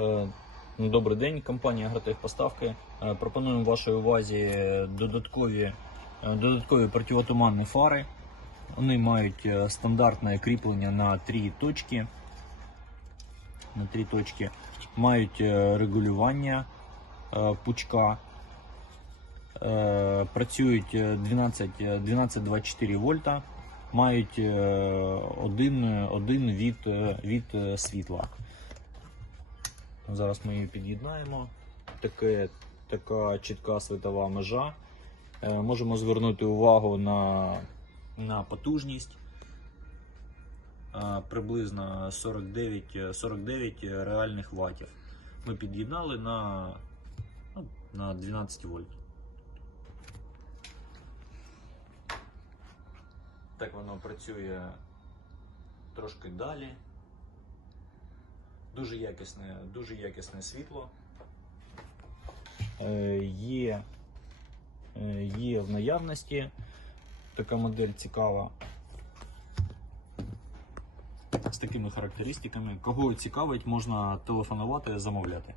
Е, Добрий день, компанія Агротехпоставки. Е, Пропонуємо вашій увазі додаткові, е, додаткові противотуманні фари. Вони мають стандартне кріплення на три точки. На три точки. Мають регулювання пучка. Працюють е, 12, е, 12-24 вольта. Мають один, один від, від світла. Зараз ми її під'єднаємо. Така чітка світова межа. Е, можемо звернути увагу на, на потужність. Е, приблизно 49, е, 49 реальних ватів. Ми під'єднали на, ну, на 12 вольт. Так воно працює трошки далі. Дуже якісне, дуже якісне світло. Е, є, е, є в наявності. Така модель цікава. З такими характеристиками. Кого цікавить, можна телефонувати, замовляти.